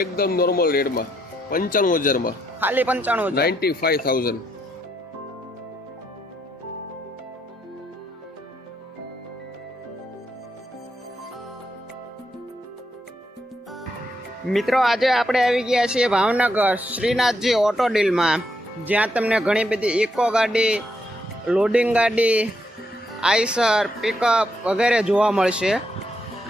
એકદમ નોર્મલ રેટમાં પંચાણું હજારમાં. ખાલી પંચાણું નાઇન્ટી ફાઈવ થાઉઝન્ડ મિત્રો આજે આપણે આવી ગયા છીએ ભાવનગર શ્રીનાથજી ઓટો ડીલમાં જ્યાં તમને ઘણી બધી ઇકો ગાડી લોડિંગ ગાડી આઈસર પિકઅપ વગેરે જોવા મળશે.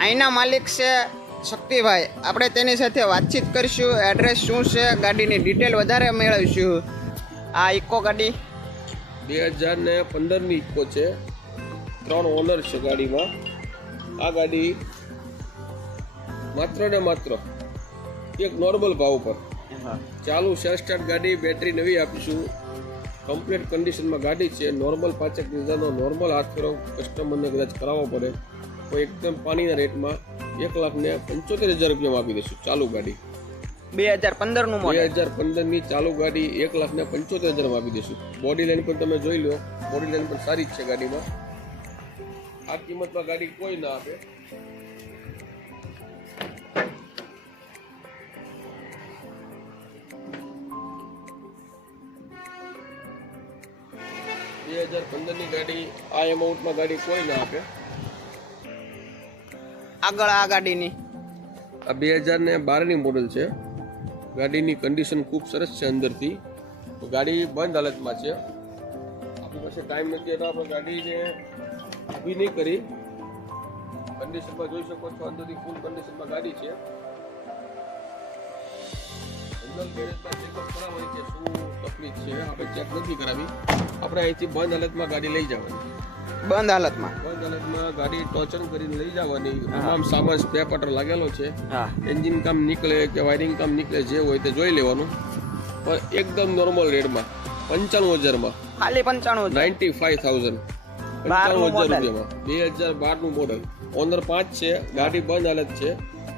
અહીંના માલિક છે શક્તિભાઈ આપણે તેની સાથે વાતચીત કરીશું. એડ્રેસ શું છે? ગાડીની ડિટેલ વધારે મેળવીશું. આ ઇકો ગાડી. બે હજાર ને પંદરની ઇકો છે. ત્રણ ઓનર છે ગાડીમાં. આ ગાડી માત્ર ને માત્ર એક નોર્મલ ભાવ પર. ચાલુ સેલ્ફ સ્ટાર્ટ ગાડી બેટરી નવી આપીશું. કમ્પ્લીટ કન્ડિશનમાં ગાડી છે. નોર્મલ પાંચેક હજારનો નોર્મલ હાથ ફેરો કસ્ટમરને કદાચ કરાવવો પડે. તો એકદમ પાણીના રેટમાં એક લાખ ને પંચોતેર હજાર રૂપિયામાં આપી દઈશું. ચાલુ ગાડી. બે હજાર પંદરનું બે હજાર પંદરની ચાલુ ગાડી એક લાખ ને પંચોતેર હજારમાં આપી દઈશું. બોડી લાઈન પણ તમે જોઈ લો. બોડી લાઈન પણ સારી જ છે ગાડીમાં. આ કિંમતમાં ગાડી કોઈ ના આપે. બે હજાર પંદરની ગાડી આ એમાઉન્ટમાં ગાડી કોઈ ના આપે. આગળ આ ગાડીની. આ બે હજાર ને બારની મોડલ છે. ગાડીની કન્ડિશન ખૂબ સરસ છે અંદરથી. ગાડી બંધ હાલતમાં છે. આપણી પાસે ટાઈમ નથી એટલે આપણે ગાડીને ઊભી નહીં કરી. કન્ડિશનમાં જોઈ શકો છો, અંદરથી ફૂલ કન્ડિશનમાં ગાડી છે. શું તકલીફ છે, આપણે ચેક નથી કરાવી. આપણે અહીંથી બંધ હાલતમાં ગાડી લઈ જવાની. બંધ હાલતમાં. બંધ હાલતમાં ગાડી ટોચન કરીને લઈ જવાની. તમામ સામાન સ્પેર પાર્ટ લાગેલો છે. એન્જિન કામ નીકળે કે વાયરિંગ કામ નીકળે જે હોય તે જોઈ લેવાનું. પણ એકદમ નોર્મલ રેટમાં પંચાણું હજારમાં ખાલી પંચાણું નાઇન્ટી ફાઈવ થાઉઝન્ડ પંચાણું હજાર. રૂપિયામાં. બે હજાર બારનું મોડલ ઓનર પાંચ છે ગાડી બંધ હાલત છે.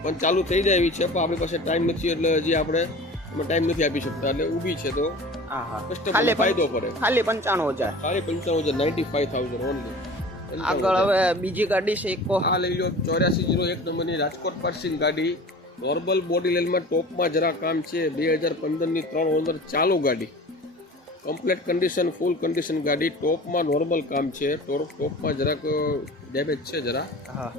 પણ ચાલુ થઈ જાય એવી છે પણ આપણી પાસે ટાઈમ નથી એટલે હજી આપણે એમાં ટાઈમ નથી આપી શકતા એટલે ઊભી છે તો હા હા ખાલી ફાયદો પડે. ખાલી પંચાણું હજાર. ખાલી પંચાણું હજાર નાઇન્ટી ફાઈવ થાઉઝન્ડ ઓનલી આગળ હવે બીજી ગાડી છે ઇકો આ લઈ લો ચોર્યાસી જીરો એક નંબરની રાજકોટ પાર્સિંગ ગાડી. નોર્મલ બોડી લેલમાં ટોપમાં જરા કામ છે. બે હજાર પંદરની ત્રણ ઓનર ચાલુ ગાડી. કમ્પ્લેટ કન્ડિશન ફૂલ કન્ડિશન ગાડી. ટોપમાં નોર્મલ કામ છે. ટોપમાં જરાક ડેમેજ છે જરા. હા.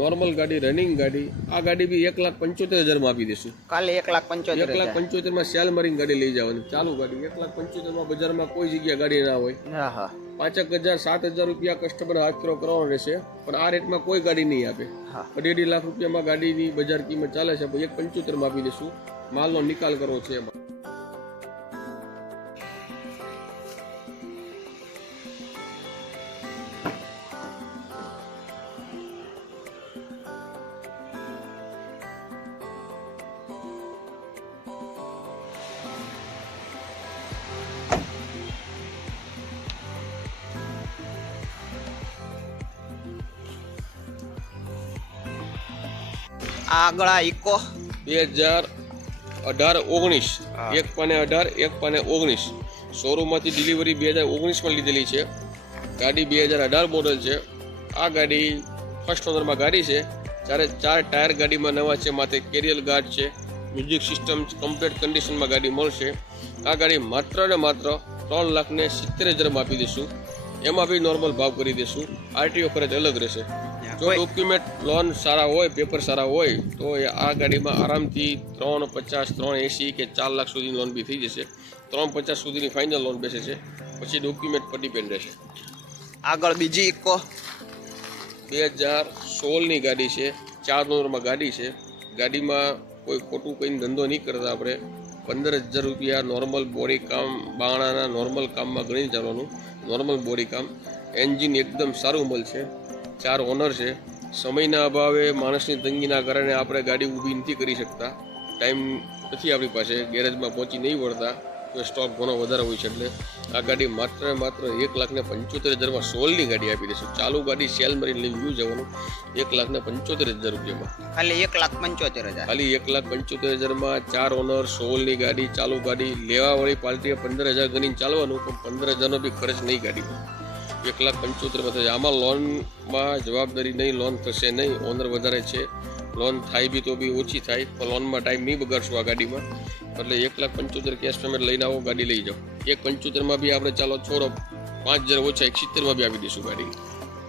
નોર્મલ ગાડી રનિંગ ગાડી આ ગાડી બી એક લાખ પંચોતેર હજારમાં આપી દઈશું કાલે એક લાખ પંચોતેર એક લાખ પંચોતેરમાં સેલ મરીન ગાડી લઈ જવાની. ચાલુ ગાડી એક લાખ પંચોતેરમાં બજારમાં કોઈ જગ્યા ગાડી ના હોય. હા પાંચેક હજાર સાત હજાર રૂપિયા કસ્ટમર હાથરો કરવાનો રહેશે પણ આ રેટમાં કોઈ ગાડી નહીં આપે. હા. અઢી અઢી લાખ રૂપિયામાં ગાડીની બજાર કિંમત ચાલે છે એક પંચોતેરમાં આપી દઈશું માલનો નિકાલ કરવો છે એમાં. આગળ આ ઇકો. બે હજાર અઢાર ઓગણીસ. એક પાને અઢાર એક પાને ઓગણીસ. શોરૂમમાંથી ડિલિવરી બે હજાર ઓગણીસમાં લીધેલી છે. ગાડી બે હજાર અઢાર મોડલ છે. આ ગાડી ફર્સ્ટ ઓનરમાં ગાડી છે. જ્યારે ચાર ટાયર ગાડીમાં નવા છે માથે કેરિયર ગાર્ડ છે. મ્યુઝિક સિસ્ટમ કમ્પ્લીટ કન્ડિશનમાં ગાડી મળશે. આ ગાડી માત્ર ને માત્ર ત્રણ લાખને સિત્તેર હજારમાં આપી દઈશું. એમાં બી નોર્મલ ભાવ કરી દઈશું. આરટીઓ ખર્ચ અલગ રહેશે. જો ડોક્યુમેન્ટ લોન સારા હોય પેપર સારા હોય તો આ ગાડીમાં આરામથી ત્રણ પચાસ ત્રણ એંસી કે ચાર લાખ સુધીની લોન બી થઈ જશે. ત્રણ પચાસ સુધીની ફાઇનલ લોન બેસે છે. પછી ડોક્યુમેન્ટ પર ડિપેન્ડ રહેશે. આગળ બીજી ઇકો. બે હજાર સોળની ગાડી છે. ચાર નંબરમાં ગાડી છે. ગાડીમાં કોઈ ખોટું કંઈ ધંધો નહીં કરતા આપણે. પંદર હજાર રૂપિયા નોર્મલ બોડી કામ બાણાના નોર્મલ કામમાં ગણી જવાનું. નોર્મલ બોડી કામ. એન્જિન એકદમ સારું મળશે. ચાર ઓનર છે. સમયના અભાવે માણસની તંગીના કારણે આપણે ગાડી ઊભી નથી કરી શકતા. ટાઈમ નથી આપણી પાસે ગેરેજમાં પહોંચી નહીં વળતા. તો સ્ટોક ઘણો વધારે હોય છે એટલે આ ગાડી માત્ર માત્ર એક લાખને પંચોતેર હજારમાં સોલની ગાડી આપી દઈશું ચાલુ ગાડી સેલ મરી લઈને વ્યૂ જવાનું એક લાખને પંચોતેર હજાર રૂપિયામાં. ખાલી એક લાખ પંચોતેર હજાર. ખાલી એક લાખ પંચોતેર હજારમાં ચાર ઓનર સોલની ગાડી ચાલુ ગાડી લેવાવાળી પાર્ટીએ પંદર હજાર ગણીને ચાલવાનું પણ પંદર હજારનો બી ખર્ચ નહીં ગાડીમાં એક લાખ પંચોતેર થશે આમાં લોનમાં જવાબદારી નહીં, લોન થશે નહીં, ઓનર વધારે છે. લોન થાય બી તો બી ઓછી થાય, પણ લોનમાં ટાઈમ નહીં બગાડશું આ ગાડીમાં. એટલે એક લાખ પંચોતેર કેશ પેમેન્ટ લઈને આવો, ગાડી લઈ જાઓ. એક પંચોતેરમાં બી આપણે ચાલો, છોડો, પાંચ હજાર ઓછા, એક સિત્તેરમાં બી આપી દઈશું ગાડી.